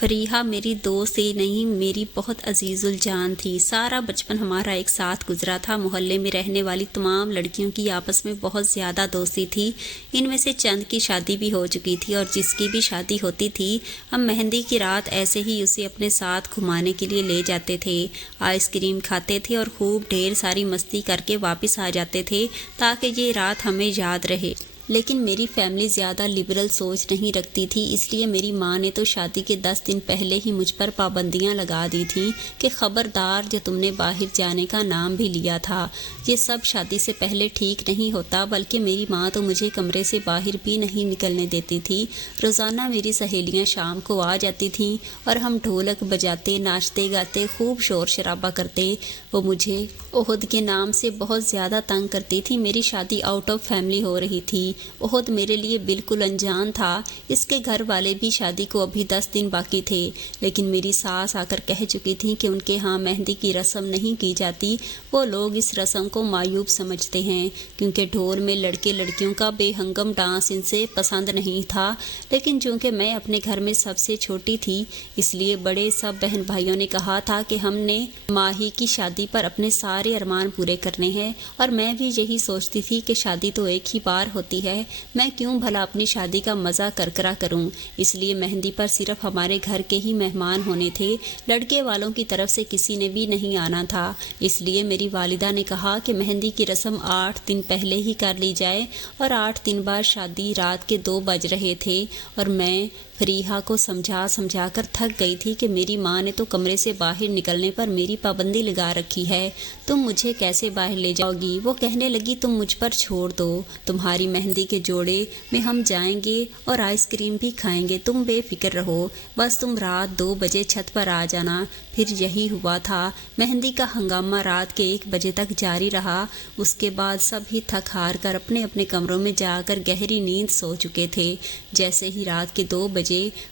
فریحہ میری دوست ہی نہیں، میری بہت عزیز الجان تھی۔ سارا بچپن ہمارا ایک ساتھ گزرا تھا۔ محلے میں رہنے والی تمام لڑکیوں کی آپس میں بہت زیادہ دوستی تھی۔ ان میں سے چند کی شادی بھی ہو چکی تھی، اور جس کی بھی شادی ہوتی تھی ہم مہندی کی رات ایسے ہی اسے اپنے ساتھ گھمانے کے لیے لے جاتے تھے۔ آئس کریم کھاتے تھے اور خوب ڈھیر ساری مستی کر کے واپس آ جاتے تھے تاکہ یہ رات ہمیں یاد رہے۔ لیکن میری فیملی زیادہ لبرل سوچ نہیں رکھتی تھی، اس لیے میری ماں نے تو شادی کے 10 دن پہلے ہی مجھ پر پابندیاں لگا دی تھیں کہ خبردار جو تم نے باہر جانے کا نام بھی لیا تھا۔ یہ سب شادی سے پہلے ٹھیک نہیں ہوتا، بلکہ میری ماں تو مجھے کمرے سے باہر بھی نہیں نکلنے دیتی تھی۔ روزانہ میری سہیلیاں شام کو آ جاتی تھیں اور ہم ڈھولک بجاتے، ناچتے گاتے، خوب شور شرابہ کرتے۔ وہ مجھے احد کے نام سے بہت زیادہ تنگ کرتی تھی۔ میری شادی آؤٹ آف فیملی ہو رہی تھی۔ احد میرے لیے بالکل انجان تھا۔ اس کے گھر والے بھی شادی کو ابھی 10 دن باقی تھے، لیکن میری ساس آ کر کہہ چکی تھی کہ ان کے ہاں مہندی کی رسم نہیں کی جاتی۔ وہ لوگ اس رسم کو معیوب سمجھتے ہیں کیونکہ ڈھول میں لڑکے لڑکیوں کا بے ہنگم ڈانس ان سے پسند نہیں تھا۔ لیکن چونکہ میں اپنے گھر میں سب سے چھوٹی تھی، اس لیے بڑے سب بہن بھائیوں نے کہا تھا کہ ہم نے ماہی کی شادی پر اپنے سارے ارمان پورے کرنے ہیں، اور میں بھی یہی سوچتی تھی کہ شادی تو ایک ہی بار ہوتی ہے، میں کیوں بھلا اپنی شادی کا مزہ کرکرا کروں۔ اس لیے مہندی پر صرف ہمارے گھر کے ہی مہمان ہونے تھے، لڑکے والوں کی طرف سے کسی نے بھی نہیں آنا تھا۔ اس لیے میری والدہ نے کہا کہ مہندی کی رسم 8 دن پہلے ہی کر لی جائے، اور 8 دن بعد شادی رات کے 2 بج رہے تھے، اور میں فریحہ کو سمجھا کر تھک گئی تھی کہ میری ماں نے تو کمرے سے باہر نکلنے پر میری پابندی لگا رکھی ہے، تم مجھے کیسے باہر لے جاؤ گی؟ وہ کہنے لگی تم مجھ پر چھوڑ دو، تمہاری مہندی کے جوڑے میں ہم جائیں گے اور آئس کریم بھی کھائیں گے، تم بے فکر رہو، بس تم رات 2 بجے چھت پر آ جانا۔ پھر یہی ہوا تھا۔ مہندی کا ہنگامہ رات کے 1 بجے تک جاری رہا۔ اس کے بعد سب ہی تھک ہار کر اپنے اپنے کمروں میں جا کر گہری نیند سو چکے تھے۔ جیسے ہی رات کے 2 بجے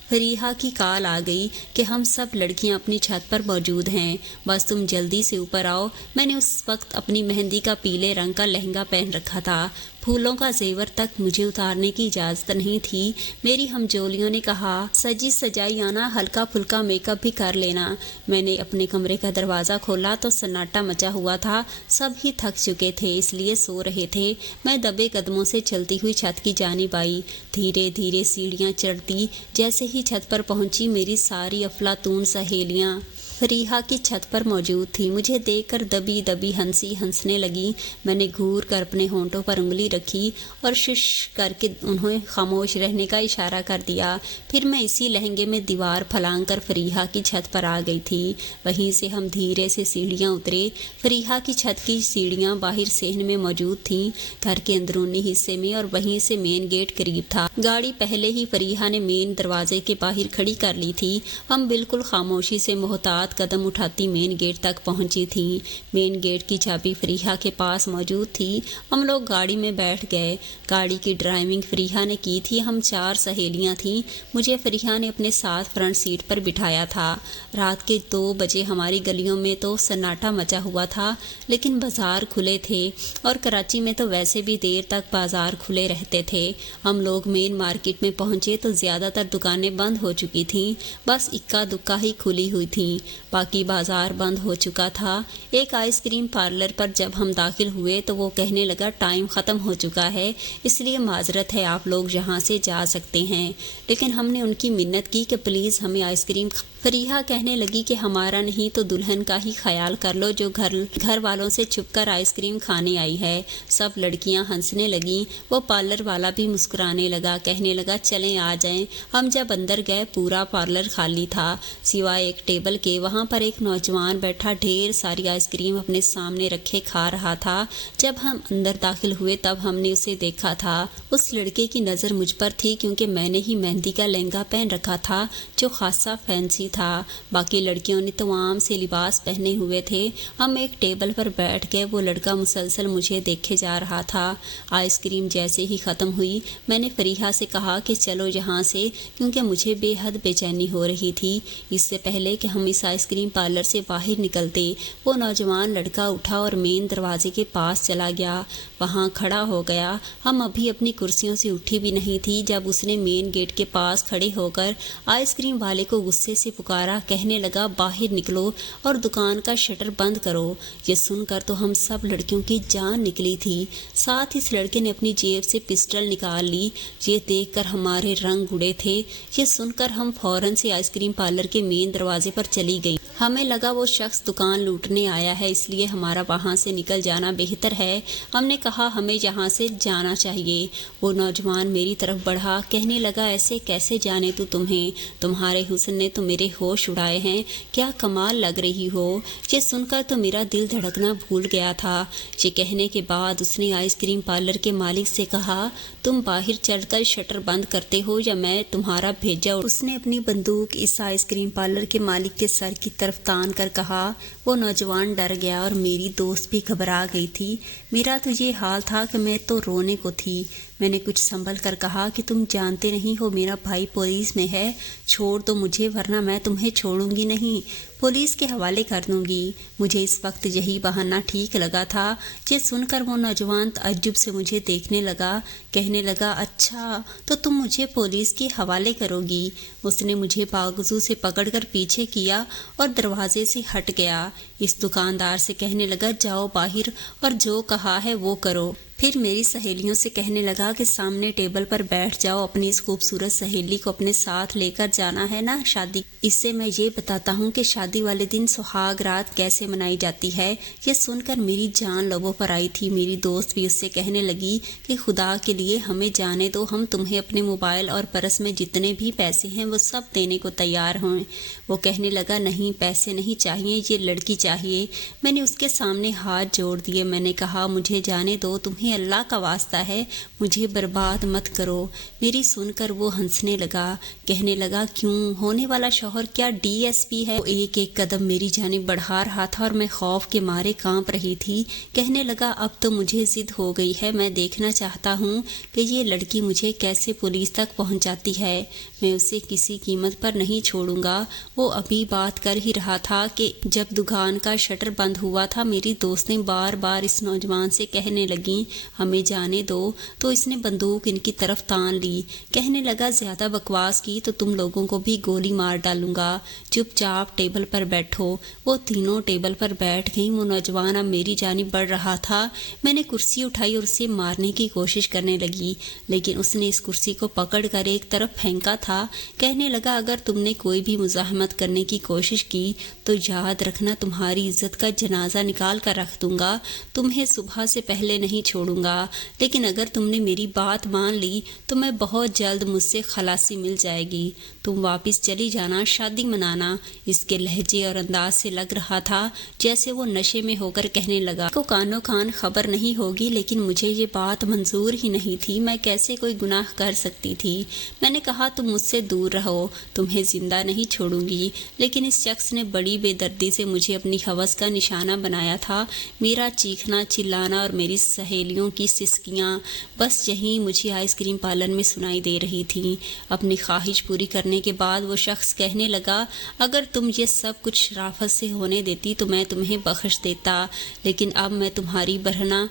فریحہ کی کال آ گئی کہ ہم سب لڑکیاں اپنی چھت پر موجود ہیں، بس تم جلدی سے اوپر آؤ۔ میں نے اس وقت اپنی مہندی کا پیلے رنگ کا لہنگا پہن رکھا تھا، پھولوں کا زیور تک مجھے اتارنے کی اجازت نہیں تھی۔ میری ہمجولیوں نے کہا سجی سجائی آنا، ہلکا پھلکا میک اپ بھی کر لینا۔ میں نے اپنے کمرے کا دروازہ کھولا تو سناٹا مچا ہوا تھا، سب ہی تھک چکے تھے اس لیے سو رہے تھے۔ میں دبے قدموں سے چلتی ہوئی چھت کی جانب آئی، دھیرے دھیرے سیڑھیاں چڑھتی۔ جیسے ہی چھت پر پہنچی میری ساری افلاطون سہیلیاں فریحہ کی چھت پر موجود تھی۔ مجھے دیکھ کر دبی دبی ہنسنے لگی۔ میں نے گھور کر اپنے ہونٹوں پر انگلی رکھی اور شش کر کے انہیں خاموش رہنے کا اشارہ کر دیا۔ پھر میں اسی لہنگے میں دیوار پھلانگ کر فریحہ کی چھت پر آ گئی تھی۔ وہیں سے ہم دھیرے سے سیڑھیاں اترے۔ فریحہ کی چھت کی سیڑھیاں باہر صحن میں موجود تھیں، گھر کے اندرونی حصے میں، اور وہیں سے مین گیٹ قریب تھا۔ گاڑی پہلے ہی فریحہ نے مین دروازے کے باہر کھڑی کر لی تھی۔ ہم بالکل خاموشی سے محتاط قدم اٹھاتی مین گیٹ تک پہنچی تھیں۔ مین گیٹ کی چابی فریحہ کے پاس موجود تھی۔ ہم لوگ گاڑی میں بیٹھ گئے۔ گاڑی کی ڈرائیونگ فریحہ نے کی تھی۔ ہم 4 سہیلیاں تھیں۔ مجھے فریحہ نے اپنے ساتھ فرنٹ سیٹ پر بٹھایا تھا۔ رات کے 2 بجے ہماری گلیوں میں تو سناٹا مچا ہوا تھا، لیکن بازار کھلے تھے، اور کراچی میں تو ویسے بھی دیر تک بازار کھلے رہتے تھے۔ ہم لوگ مین مارکیٹ میں پہنچے تو زیادہ تر دکانیں بند ہو چکی تھیں، بس اکا دکا ہی کھلی ہوئی تھیں، باقی بازار بند ہو چکا تھا۔ ایک آئس کریم پارلر پر جب ہم داخل ہوئے تو وہ کہنے لگا ٹائم ختم ہو چکا ہے، اس لیے معذرت ہے، آپ لوگ یہاں سے جا سکتے ہیں۔ لیکن ہم نے ان کی منت کی کہ پلیز ہمیں آئس کریم فریحہ کہنے لگی کہ ہمارا نہیں تو دلہن کا ہی خیال کر لو جو گھر والوں سے چھپ کر آئس کریم کھانے آئی ہے۔ سب لڑکیاں ہنسنے لگیں۔ وہ پارلر والا بھی مسکرانے لگا، کہنے لگا چلیں آ جائیں۔ ہم جب اندر گئے پورا پارلر خالی تھا سوائے ایک ٹیبل کے۔ وہاں پر ایک نوجوان بیٹھا ڈھیر ساری آئس کریم اپنے سامنے رکھے کھا رہا تھا۔ جب ہم اندر داخل ہوئے تب ہم نے اسے دیکھا تھا۔ اس لڑکے کی نظر مجھ پر تھی کیونکہ میں نے ہی مہندی کا لہنگا پہن رکھا تھا جو خاصا فینسی تھا۔ باقی لڑکیوں نے تو عام سے لباس پہنے ہوئے تھے۔ ہم ایک ٹیبل پر بیٹھ گئے۔ وہ لڑکا مسلسل مجھے دیکھے جا رہا تھا۔ آئس کریم جیسے ہی ختم ہوئی میں نے فریحہ سے کہا کہ چلو یہاں سے، کیونکہ مجھے بے حد بے چینی ہو رہی تھی۔ اس سے پہلے کہ ہم اس آئس آئس کریم پارلر سے باہر نکلتے وہ نوجوان لڑکا اٹھا اور مین دروازے کے پاس چلا گیا، وہاں کھڑا ہو گیا۔ ہم ابھی اپنی کرسیوں سے اٹھی بھی نہیں تھی جب اس نے مین گیٹ کے پاس کھڑے ہو کر آئس کریم والے کو غصے سے پکارا، کہنے لگا باہر نکلو اور دکان کا شٹر بند کرو۔ یہ سن کر تو ہم سب لڑکیوں کی جان نکلی تھی، ساتھ اس لڑکے نے اپنی جیب سے پسٹل نکال لی۔ یہ دیکھ کر ہمارے رنگ اڑے تھے۔ یہ سن کر ہم فوراً سے آئس کریم پارلر کے مین دروازے پر چلی گئی۔ ہمیں لگا وہ شخص دکان لوٹنے آیا ہے، اس لیے ہمارا وہاں سے نکل جانا بہتر ہے۔ ہم نے کہا ہمیں یہاں سے جانا چاہیے۔ وہ نوجوان میری طرف بڑھا، کہنے لگا ایسے کیسے جانے تو تمہیں، تمہارے حسن نے تو میرے ہوش اڑائے ہیں، کیا کمال لگ رہی ہو۔ یہ سن کر تو میرا دل دھڑکنا بھول گیا تھا۔ یہ کہنے کے بعد اس نے آئس کریم پارلر کے مالک سے کہا تم باہر چل کر شٹر بند کرتے ہو یا میں تمہارا بھیجا۔ اس نے اپنی بندوق اس آئس کریم پارلر کے مالک کے سر کی طرف تان کر کہا۔ وہ نوجوان ڈر گیا اور میری دوست بھی گھبرا گئی تھی۔ میرا تو یہ حال تھا کہ میں تو رونے کو تھی۔ میں نے کچھ سنبھل کر کہا کہ تم جانتے نہیں ہو میرا بھائی پولیس میں ہے، چھوڑ دو مجھے ورنہ میں تمہیں چھوڑوں گی نہیں، پولیس کے حوالے کر دوں گی۔ مجھے اس وقت یہی بہانہ ٹھیک لگا تھا۔ یہ سن کر وہ نوجوان تعجب سے مجھے دیکھنے لگا، کہنے لگا اچھا تو تم مجھے پولیس کے حوالے کرو گی۔ اس نے مجھے بازو سے پکڑ کر پیچھے کیا اور دروازے سے ہٹ گیا۔ اس دکاندار سے کہنے لگا جاؤ باہر اور جو کہا ہے وہ کرو۔ پھر میری سہیلیوں سے کہنے لگا کہ سامنے ٹیبل پر بیٹھ جاؤ، اپنی اس خوبصورت سہیلی کو اپنے ساتھ لے کر جانا ہے نا شادی۔ اس سے میں یہ بتاتا ہوں کہ شادی والے دن سہاگ رات کیسے منائی جاتی ہے۔ یہ سن کر میری جان لبوں پر آئی تھی۔ میری دوست بھی اس سے کہنے لگی کہ خدا کے لیے ہمیں جانے دو، ہم تمہیں اپنے موبائل اور پرس میں جتنے بھی پیسے ہیں وہ سب دینے کو تیار ہیں۔ وہ کہنے لگا نہیں پیسے نہیں چاہیے، یہ لڑکی چاہیے۔ میں نے اس کے سامنے ہاتھ جوڑ دیے، میں نے کہا مجھے جانے دو، تمہیں اللہ کا واسطہ ہے مجھے برباد مت کرو۔ میری سن کر وہ ہنسنے لگا، کہنے لگا کیوں، ہونے والا شوہر کیا ڈی ایس پی ہے؟ وہ ایک ایک قدم میری جانب بڑھا رہا تھا اور میں خوف کے مارے کانپ رہی تھی۔ کہنے لگا اب تو مجھے ضد ہو گئی ہے، میں دیکھنا چاہتا ہوں کہ یہ لڑکی مجھے کیسے پولیس تک پہنچاتی ہے، میں اسے کسی قیمت پر نہیں چھوڑوں گا۔ وہ ابھی بات کر ہی رہا تھا کہ جب دکان کا شٹر بند ہوا تھا میری دوستیں بار بار اس نوجوان سے کہنے لگیں ہمیں جانے دو، تو اس نے بندوق ان کی طرف تان لی، کہنے لگا زیادہ بکواس کی تو تم لوگوں کو بھی گولی مار ڈالوں گا، چپ چاپ ٹیبل پر بیٹھو۔ وہ تینوں ٹیبل پر بیٹھ گئیں۔ وہ نوجوان اب میری جانب بڑھ رہا تھا۔ میں نے کرسی اٹھائی اور اسے مارنے کی کوشش کرنے لگی، لیکن اس نے اس کرسی کو پکڑ کر ایک طرف پھینکا تھا۔ کہنے لگا اگر تم نے کوئی بھی مزاحمت کرنے کی کوشش کی تو یاد رکھنا تمہاری عزت کا جنازہ نکال کر رکھ دوں گا، تمہیں صبح سے پہلے نہیں چھوڑوں گا، لیکن اگر تم نے میری بات مان لی تو میں بہت جلد مجھ سے خلاصی مل جائے گی، تم واپس چلی جانا، شادی منانا۔ اس کے لہجے اور انداز سے لگ رہا تھا جیسے وہ نشے میں ہو کر کہنے لگا کو کانوں کان خبر نہیں ہوگی، لیکن مجھے یہ بات منظور ہی نہیں تھی، میں کیسے کوئی گناہ کر سکتی تھی۔ میں نے کہا تم مجھ سے دور رہو، تمہیں زندہ نہیں چھوڑوں گی، لیکن اس شخص نے بڑی بے دردی سے مجھے اپنی ہوس کا نشانہ بنایا تھا۔ میرا چیخنا چلانا اور میری سہیلیوں کی سسکیاں بس یہیں مجھے آئس کریم پارلر میں سنائی دے رہی تھیں۔ اپنی خواہش پوری کرنے کے بعد وہ شخص کہنے لگا اگر تم یہ سب کچھ شرافت سے ہونے دیتی تو میں تمہیں بخش دیتا، لیکن اب میں تمہاری برہنہ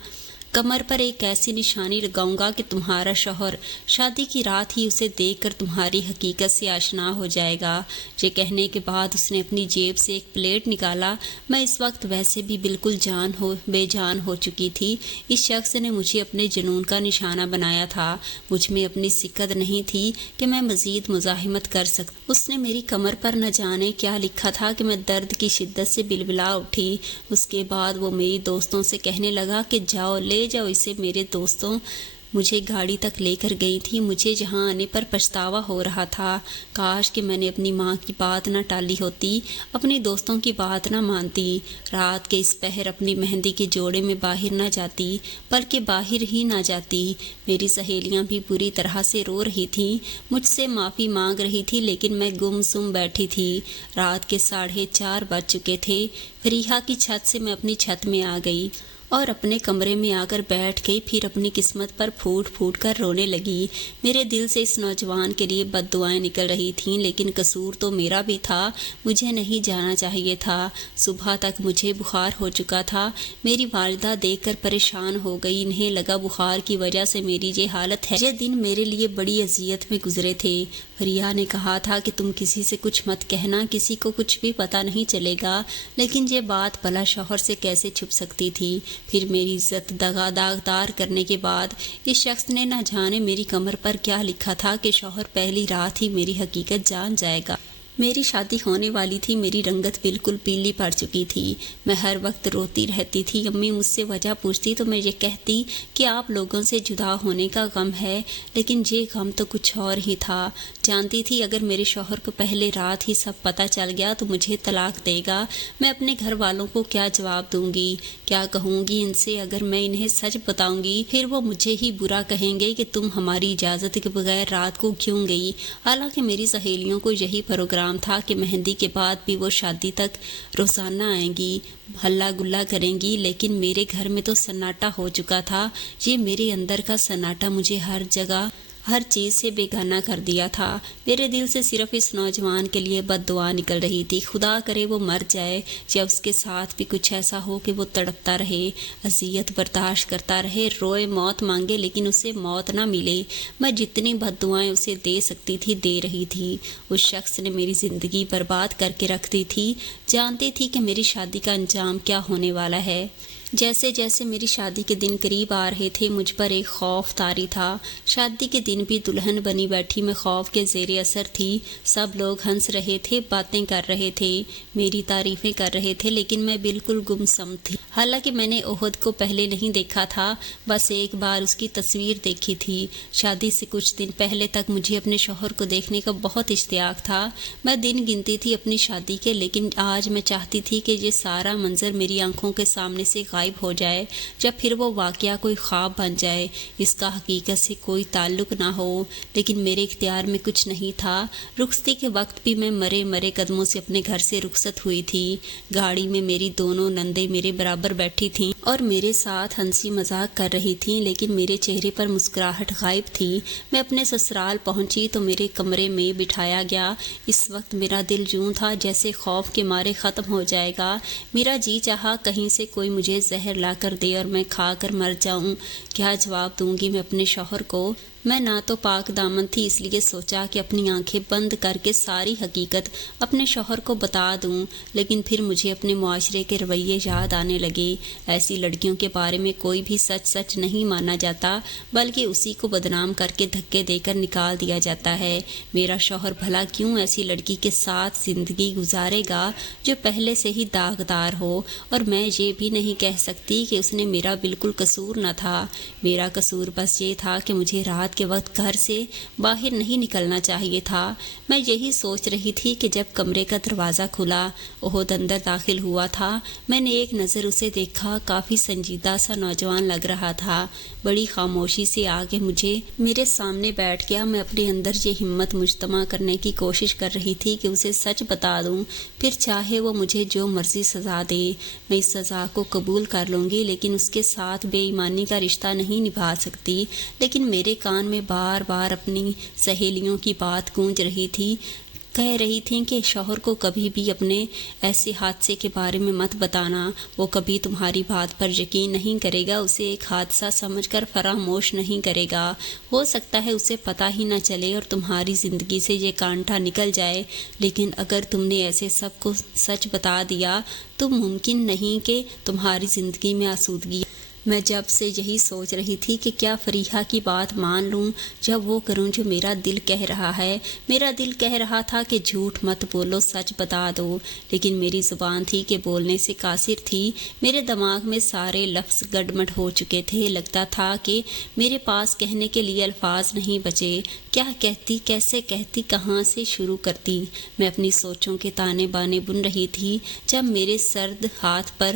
کمر پر ایک ایسی نشانی لگاؤں گا کہ تمہارا شوہر شادی کی رات ہی اسے دیکھ کر تمہاری حقیقت سے آشنا ہو جائے گا۔ یہ کہنے کے بعد اس نے اپنی جیب سے ایک پلیٹ نکالا۔ میں اس وقت ویسے بھی بالکل بے جان ہو چکی تھی۔ اس شخص نے مجھے اپنے جنون کا نشانہ بنایا تھا۔ مجھ میں اپنی سکت نہیں تھی کہ میں مزید مزاحمت کر سکتی۔ اس نے میری کمر پر نہ جانے کیا لکھا تھا کہ میں درد کی شدت سے بلبلا اٹھی۔ اس کے بعد وہ میری دوستوں سے کہنے لگا کہ جاؤ لے جاؤ اسے۔ میرے دوستوں مجھے گاڑی تک لے کر گئی تھی۔ مجھے یہاں آنے پر پچھتاوا ہو رہا تھا، کاش کہ میں نے اپنی ماں کی بات نہ ٹالی ہوتی، اپنی دوستوں کی بات نہ مانتی، رات کے اس پہر اپنی مہندی کے جوڑے میں باہر نہ جاتی، بلکہ باہر ہی نہ جاتی۔ میری سہیلیاں بھی بری طرح سے رو رہی تھیں، مجھ سے معافی مانگ رہی تھی، لیکن میں گم سم بیٹھی تھی۔ رات کے 4:30 بج چکے تھے۔ فریحہ کی چھت سے میں اپنی چھت میں آ گئی اور اپنے کمرے میں آ کر بیٹھ گئی، پھر اپنی قسمت پر پھوٹ پھوٹ کر رونے لگی۔ میرے دل سے اس نوجوان کے لیے بد دعائیں نکل رہی تھیں، لیکن قصور تو میرا بھی تھا، مجھے نہیں جانا چاہیے تھا۔ صبح تک مجھے بخار ہو چکا تھا۔ میری والدہ دیکھ کر پریشان ہو گئی، انہیں لگا بخار کی وجہ سے میری یہ حالت ہے۔ یہ دن میرے لیے بڑی اذیت میں گزرے تھے۔ فریا نے کہا تھا کہ تم کسی سے کچھ مت کہنا، کسی کو کچھ بھی پتہ نہیں چلے گا، لیکن یہ بات بھلا شوہر سے کیسے چھپ سکتی تھی؟ پھر میری عزت داغدار کرنے کے بعد اس شخص نے نہ جانے میری کمر پر کیا لکھا تھا کہ شوہر پہلی رات ہی میری حقیقت جان جائے گا۔ میری شادی ہونے والی تھی، میری رنگت بالکل پیلی پڑ چکی تھی۔ میں ہر وقت روتی رہتی تھی۔ امی مجھ سے وجہ پوچھتی تو میں یہ کہتی کہ آپ لوگوں سے جدا ہونے کا غم ہے، لیکن یہ غم تو کچھ اور ہی تھا۔ جانتی تھی اگر میرے شوہر کو پہلے رات ہی سب پتہ چل گیا تو مجھے طلاق دے گا۔ میں اپنے گھر والوں کو کیا جواب دوں گی، کیا کہوں گی ان سے؟ اگر میں انہیں سچ بتاؤں گی پھر وہ مجھے ہی برا کہیں گے کہ تم ہماری اجازت کے بغیر رات کو کیوں گئی۔ حالانکہ میری سہیلیوں کو یہی پروگرام تھا کہ مہندی کے بعد بھی وہ شادی تک روزانہ آئیں گی، ہلا گلا کریں گی، لیکن میرے گھر میں تو سناٹا ہو چکا تھا۔ یہ میرے اندر کا سناٹا مجھے ہر جگہ ہر چیز سے بیگانہ کر دیا تھا۔ میرے دل سے صرف اس نوجوان کے لیے بد دعا نکل رہی تھی، خدا کرے وہ مر جائے یا اس کے ساتھ بھی کچھ ایسا ہو کہ وہ تڑپتا رہے، اذیت برداشت کرتا رہے، روئے، موت مانگے لیکن اسے موت نہ ملے۔ میں جتنی بد دعائیں اسے دے سکتی تھی دے رہی تھی۔ اس شخص نے میری زندگی برباد کر کے رکھ دی تھی۔ جانتی تھی کہ میری شادی کا انجام کیا ہونے والا ہے۔ جیسے جیسے میری شادی کے دن قریب آ رہے تھے مجھ پر ایک خوف طاری تھا۔ شادی کے دن بھی دلہن بنی بیٹھی میں خوف کے زیر اثر تھی۔ سب لوگ ہنس رہے تھے، باتیں کر رہے تھے، میری تعریفیں کر رہے تھے، لیکن میں بالکل گمسم تھی۔ حالانکہ میں نے احد کو پہلے نہیں دیکھا تھا، بس ایک بار اس کی تصویر دیکھی تھی۔ شادی سے کچھ دن پہلے تک مجھے اپنے شوہر کو دیکھنے کا بہت اشتیاق تھا۔ میں دن گنتی تھی اپنی شادی کے، لیکن آج میں چاہتی تھی کہ یہ سارا منظر میری آنکھوں کے سامنے سے غائب ہو جائے، جب پھر وہ واقعہ کوئی خواب بن جائے، اس کا حقیقت سے کوئی تعلق نہ ہو۔ لیکن میرے اختیار میں کچھ نہیں تھا۔ رخصتی کے وقت بھی میں مرے مرے قدموں سے اپنے گھر سے رخصت ہوئی تھی۔ گاڑی میں میری دونوں نندیں میرے برابر بیٹھی تھیں اور میرے ساتھ ہنسی مذاق کر رہی تھیں، لیکن میرے چہرے پر مسکراہٹ غائب تھی۔ میں اپنے سسرال پہنچی تو میرے کمرے میں بٹھایا گیا۔ اس وقت میرا دل یوں تھا جیسے خوف کے مارے ختم ہو جائے گا۔ میرا جی چاہا کہیں سے کوئی مجھے زہر لا کر دے اور میں کھا کر مر جاؤں۔ کیا جواب دوں گی میں اپنے شوہر کو؟ میں نہ تو پاک دامن تھی، اس لیے سوچا کہ اپنی آنکھیں بند کر کے ساری حقیقت اپنے شوہر کو بتا دوں، لیکن پھر مجھے اپنے معاشرے کے رویے یاد آنے لگے۔ ایسی لڑکیوں کے بارے میں کوئی بھی سچ نہیں مانا جاتا، بلکہ اسی کو بدنام کر کے دھکے دے کر نکال دیا جاتا ہے۔ میرا شوہر بھلا کیوں ایسی لڑکی کے ساتھ زندگی گزارے گا جو پہلے سے ہی داغدار ہو؟ اور میں یہ بھی نہیں کہہ سکتی کہ اس نے میرا بالکل قصور نہ تھا۔ میرا قصور بس یہ تھا کہ مجھے رات کے وقت گھر سے باہر نہیں نکلنا چاہیے تھا۔ میں یہی سوچ رہی تھی کہ جب کمرے کا دروازہ کھلا، احد اندر داخل ہوا تھا۔ میں نے ایک نظر اسے دیکھا، کافی سنجیدہ سا نوجوان لگ رہا تھا۔ بڑی خاموشی سے آگے میرے سامنے بیٹھ گیا۔ میں اپنے اندر یہ ہمت مجتمع کرنے کی کوشش کر رہی تھی کہ اسے سچ بتا دوں، پھر چاہے وہ مجھے جو مرضی سزا دے، میں اس سزا کو قبول کر لوں گی، لیکن اس کے ساتھ بے ایمانی کا رشتہ نہیں نبھا سکتی۔ لیکن میرے کان میں بار بار اپنی سہیلیوں کی بات گونج رہی تھی، کہہ رہی تھیں کہ شوہر کو کبھی بھی اپنے ایسے حادثے کے بارے میں مت بتانا، وہ کبھی تمہاری بات پر یقین نہیں کرے گا، اسے ایک حادثہ سمجھ کر فراموش نہیں کرے گا، ہو سکتا ہے اسے پتہ ہی نہ چلے اور تمہاری زندگی سے یہ کانٹا نکل جائے، لیکن اگر تم نے ایسے سب کو سچ بتا دیا تو ممکن نہیں کہ تمہاری زندگی میں آسودگی۔ میں جب سے یہی سوچ رہی تھی کہ کیا فریحہ کی بات مان لوں یا وہ کروں جو میرا دل کہہ رہا ہے۔ میرا دل کہہ رہا تھا کہ جھوٹ مت بولو، سچ بتا دو، لیکن میری زبان تھی کہ بولنے سے قاصر تھی۔ میرے دماغ میں سارے لفظ گڈمڈ ہو چکے تھے، لگتا تھا کہ میرے پاس کہنے کے لیے الفاظ نہیں بچے۔ کیا کہتی، کیسے کہتی، کہاں سے شروع کرتی؟ میں اپنی سوچوں کے تانے بانے بن رہی تھی جب میرے سرد ہاتھ پر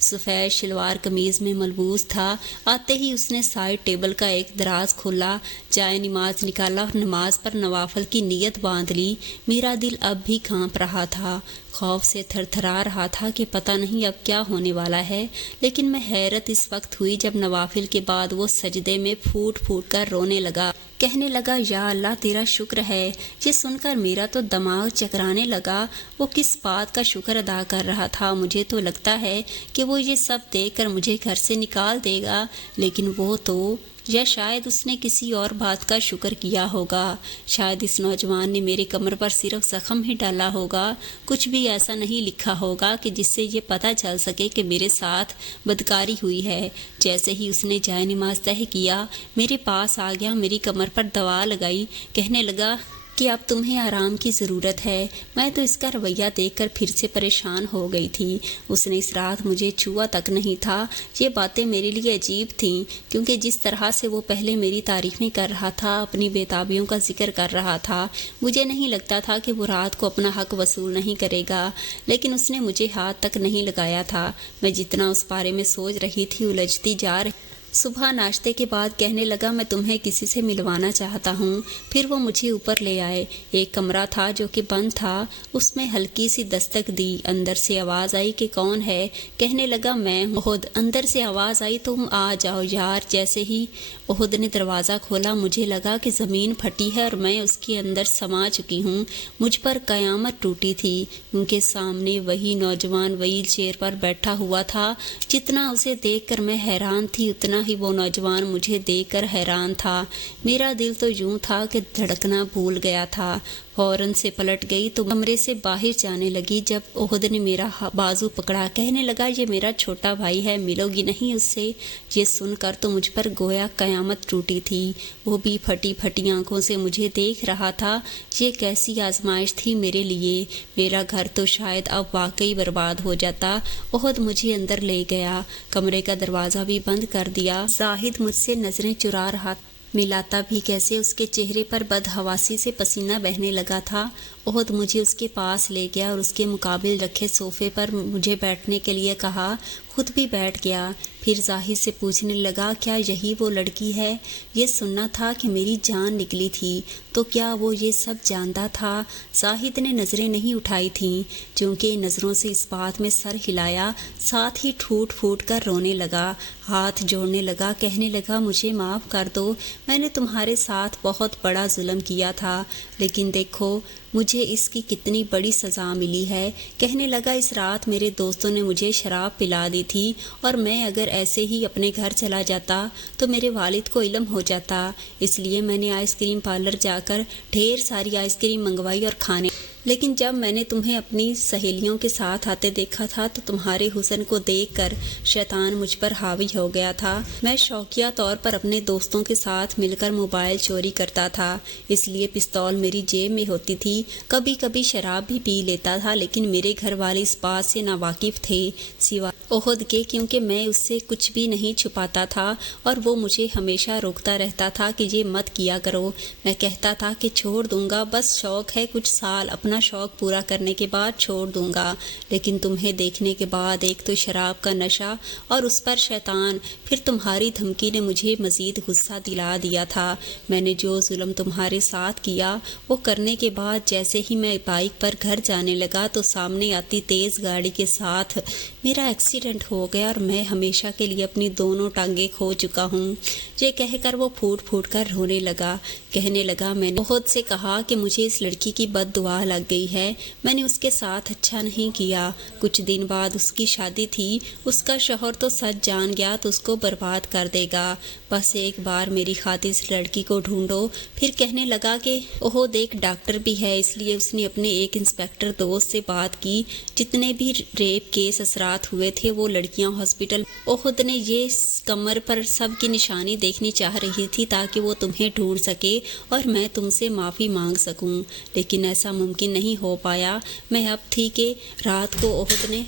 سفید شلوار قمیض میں ملبوس تھا۔ آتے ہی اس نے سائڈ ٹیبل کا ایک دراز کھولا، جائے نماز نکالا اور نماز پر نوافل کی نیت باندھ لی۔ میرا دل اب بھی کانپ رہا تھا، خوف سے تھر تھرا رہا تھا کہ پتہ نہیں اب کیا ہونے والا ہے، لیکن میں حیرت اس وقت ہوئی جب نوافل کے بعد وہ سجدے میں پھوٹ پھوٹ کر رونے لگا، کہنے لگا یا اللہ تیرا شکر ہے۔ یہ سن کر میرا تو دماغ چکرانے لگا۔ وہ کس بات کا شکر ادا کر رہا تھا؟ مجھے تو لگتا ہے کہ وہ یہ سب دیکھ کر مجھے گھر سے نکال دے گا، لیکن وہ تو، یا شاید اس نے کسی اور بات کا شکر کیا ہوگا۔ شاید اس نوجوان نے میرے کمر پر صرف زخم ہی ڈالا ہوگا، کچھ بھی ایسا نہیں لکھا ہوگا کہ جس سے یہ پتہ چل سکے کہ میرے ساتھ بدکاری ہوئی ہے۔ جیسے ہی اس نے جائے نماز طے کیا، میرے پاس آ گیا، میری کمر پر دوا لگائی، کہنے لگا کہ اب تمہیں آرام کی ضرورت ہے۔ میں تو اس کا رویہ دیکھ کر پھر سے پریشان ہو گئی تھی۔ اس نے اس رات مجھے چھوا تک نہیں تھا۔ یہ باتیں میرے لیے عجیب تھیں، کیونکہ جس طرح سے وہ پہلے میری تعریفیں کر رہا تھا، اپنی بیتابیوں کا ذکر کر رہا تھا، مجھے نہیں لگتا تھا کہ وہ رات کو اپنا حق وصول نہیں کرے گا، لیکن اس نے مجھے ہاتھ تک نہیں لگایا تھا۔ میں جتنا اس بارے میں سوچ رہی تھی، الجھتی جا رہی۔ صبح ناشتے کے بعد کہنے لگا میں تمہیں کسی سے ملوانا چاہتا ہوں۔ پھر وہ مجھے اوپر لے آئے۔ ایک کمرہ تھا جو کہ بند تھا، اس میں ہلکی سی دستک دی، اندر سے آواز آئی کہ کون ہے؟ کہنے لگا میں ہوں احد۔ اندر سے آواز آئی تم آ جاؤ یار۔ جیسے ہی احد نے دروازہ کھولا، مجھے لگا کہ زمین پھٹی ہے اور میں اس کے اندر سما چکی ہوں۔ مجھ پر قیامت ٹوٹی تھی، کیونکہ سامنے وہی نوجوان وہیل چیئر پر بیٹھا ہوا تھا۔ جتنا اسے دیکھ کر میں حیران تھی، اتنا ہی وہ نوجوان مجھے دیکھ کر حیران تھا۔ میرا دل تو یوں تھا کہ دھڑکنا بھول گیا تھا۔ فوراً سے پلٹ گئی تو کمرے سے باہر جانے لگی۔ جب احد نے میرا بازو پکڑا، کہنے لگا یہ میرا چھوٹا بھائی ہے، ملو گی نہیں اس سے؟ یہ سن کر تو مجھ پر گویا قیامت ٹوٹی تھی۔ وہ بھی پھٹی پھٹی آنکھوں سے مجھے دیکھ رہا تھا۔ یہ کیسی آزمائش تھی میرے لیے؟ میرا گھر تو شاید اب واقعی برباد ہو جاتا۔ احد مجھے اندر لے گیا، کمرے کا دروازہ بھی بند کر دیا۔ زاہد مجھ سے نظریں چرا رہا تھا، ملاتا بھی کیسے؟ اس کے چہرے پر بدحواسی سے پسینہ بہنے لگا تھا۔ احد مجھے اس کے پاس لے گیا اور اس کے مقابل رکھے صوفے پر مجھے بیٹھنے کے لیے کہا، خود بھی بیٹھ گیا۔ پھر زاہد سے پوچھنے لگا کیا یہی وہ لڑکی ہے؟ یہ سننا تھا کہ میری جان نکلی تھی، تو کیا وہ یہ سب جانتا تھا؟ زاہد نے نظریں نہیں اٹھائی تھیں، چونکہ نظروں سے اس بات میں سر ہلایا، ساتھ ہی ٹھوٹ پھوٹ کر رونے لگا، ہاتھ جوڑنے لگا، کہنے لگا مجھے معاف کر دو، میں نے تمہارے ساتھ بہت بڑا ظلم کیا تھا، لیکن دیکھو مجھے اس کی کتنی بڑی سزا ملی ہے۔ کہنے لگا اس رات میرے دوستوں نے مجھے شراب پلا دی تھی، اور میں اگر ایسے ہی اپنے گھر چلا جاتا تو میرے والد کو علم ہو جاتا، اس لیے میں نے آئس کریم پارلر جا کر ڈھیر ساری آئس کریم منگوائی اور کھانے، لیکن جب میں نے تمہیں اپنی سہیلیوں کے ساتھ آتے دیکھا تھا تو تمہارے حسن کو دیکھ کر شیطان مجھ پر حاوی ہو گیا تھا۔ میں شوقیہ طور پر اپنے دوستوں کے ساتھ مل کر موبائل چوری کرتا تھا، اس لیے پستول میری جیب میں ہوتی تھی، کبھی کبھی شراب بھی پی لیتا تھا، لیکن میرے گھر والے اس بات سے ناواقف تھے سوائے احد کے، کیونکہ میں اس سے کچھ بھی نہیں چھپاتا تھا، اور وہ مجھے ہمیشہ روکتا رہتا تھا کہ یہ مت کیا کرو۔ میں کہتا تھا کہ چھوڑ دوں گا، بس شوق ہے، کچھ سال اپنا شوق پورا کرنے کے بعد چھوڑ دوں گا، لیکن تمہیں دیکھنے کے بعد ایک تو شراب کا نشہ اور اس پر شیطان، پھر تمہاری دھمکی نے مجھے مزید غصہ دلا دیا تھا۔ میں نے جو ظلم تمہارے ساتھ کیا وہ کرنے کے بعد جیسے ہی میں بائک پر گھر جانے لگا تو سامنے آتی تیز گاڑی کے ساتھ میرا ایکسیڈنٹ ہو گیا اور میں ہمیشہ کے لیے اپنی دونوں ٹانگیں کھو چکا ہوں۔ یہ کہہ کر وہ پھوٹ پھوٹ کر رونے لگا، کہنے لگا میں نے احد سے کہا کہ مجھے اس لڑکی کی بد دعا لگ گئی ہے، میں نے اس کے ساتھ اچھا نہیں کیا۔ کچھ دن بعد اس کی شادی تھی، اس کا شوہر تو سچ جان گیا تو اس کو برباد کر دے گا، بس ایک بار میری خاطر اس لڑکی کو ڈھونڈو۔ پھر کہنے لگا کہ احد ایک ڈاکٹر بھی ہے، اس لیے اس نے اپنے ایک انسپیکٹر دوست سے بات کی، جتنے بھی ریپ کیس اثرات ہوئے تھے وہ لڑکیاں ہاسپٹل۔ احد نے یہ کمر پر سب کی نشانی دیکھنی چاہ رہی تھی تاکہ وہ تمہیں ڈھونڈ سکے اور میں تم سے معافی مانگ سکوں، لیکن ایسا ممکن نہیں ہو پایا۔ میں اب تھی کہ رات کو احد نے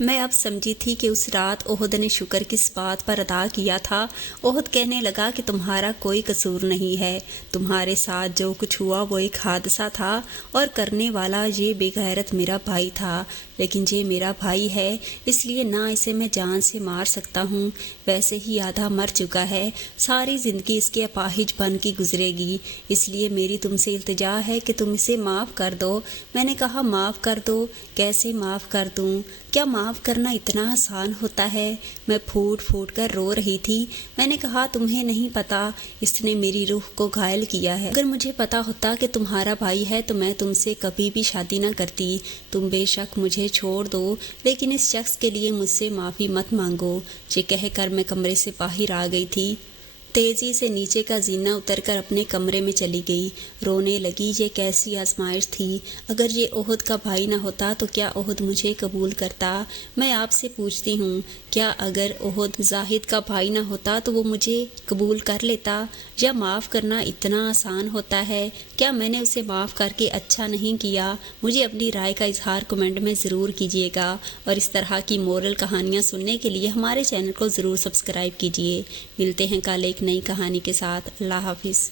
میں اب سمجھی تھی کہ اس رات احد نے شکر کس بات پر ادا کیا تھا۔ احد کہنے لگا کہ تمہارا کوئی قصور نہیں ہے، تمہارے ساتھ جو کچھ ہوا وہ ایک حادثہ تھا اور کرنے والا یہ بے غیرت میرا بھائی تھا، لیکن یہ میرا بھائی ہے اس لیے نہ اسے میں جان سے مار سکتا ہوں، ویسے ہی آدھا مر چکا ہے، ساری زندگی اس کے اپاہج بن کی گزرے گی، اس لیے میری تم سے التجا ہے کہ تم اسے معاف کر دو۔ میں نے کہا معاف کر دو؟ کیسے معاف کر دوں؟ کیا معاف کرنا اتنا آسان ہوتا ہے؟ میں پھوٹ پھوٹ کر رو رہی تھی۔ میں نے کہا تمہیں نہیں پتا، اس نے میری روح کو گھائل کیا ہے، اگر مجھے پتا ہوتا کہ تمہارا بھائی ہے تو میں تم سے کبھی بھی شادی نہ کرتی۔ تم بے شک مجھے چھوڑ دو لیکن اس شخص کے لیے مجھ سے معافی مت مانگو۔ یہ کہہ کر میں کمرے سے باہر آ گئی تھی۔ تیزی سے نیچے کا زینہ اتر کر اپنے کمرے میں چلی گئی، رونے لگی۔ یہ کیسی آزمائش تھی؟ اگر یہ احد کا بھائی نہ ہوتا تو کیا احد مجھے قبول کرتا؟ میں آپ سے پوچھتی ہوں، کیا اگر احد زاہد کا بھائی نہ ہوتا تو وہ مجھے قبول کر لیتا؟ یا معاف کرنا اتنا آسان ہوتا ہے؟ کیا میں نے اسے معاف کر کے اچھا نہیں کیا؟ مجھے اپنی رائے کا اظہار کمنٹ میں ضرور کیجیے گا، اور اس طرح کی مورل کہانیاں سننے کے لیے ہمارے چینل کو ضرور سبسکرائب کیجیے۔ ملتے ہیں کل ایک نئی کہانی کے ساتھ۔ اللہ حافظ۔